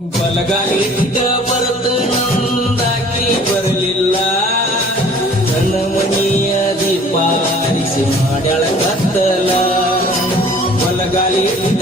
ಬಲಗಾಲಿದ್ದ ಬರದು ನಂದಾಕಿ ಬರಲಿಲ್ಲ. ನನ್ನ ಮನೆಯ ದೀಪ ಅರಿಸಿ ಮಾಡ್ಯಾಳ ಕತ್ತಲ. ಬಲಗಾಲಿದ್ದ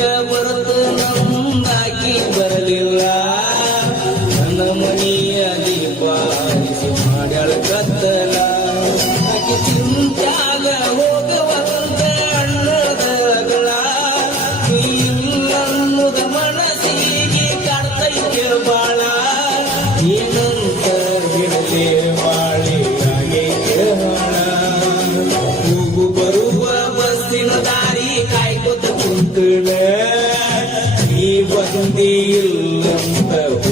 மத்தியில் வந்தவும்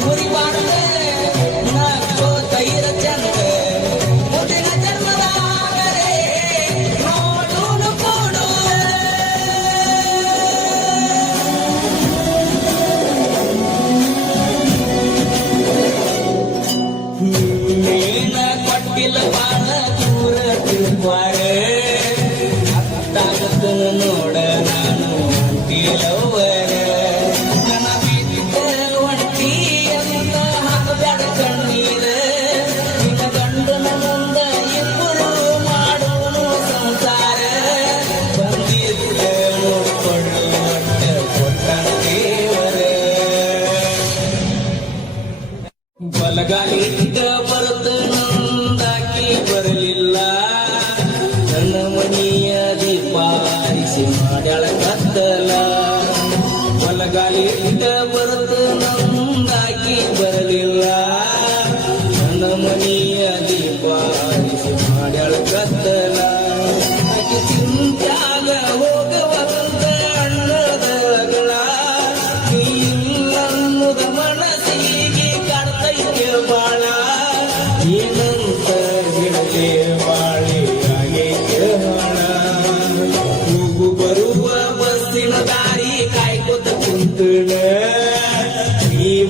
우리 ನನಗಾಗಿದ್ದ ಬರಲಿಲ್ಲ.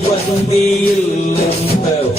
வந்தியில் உங்கள்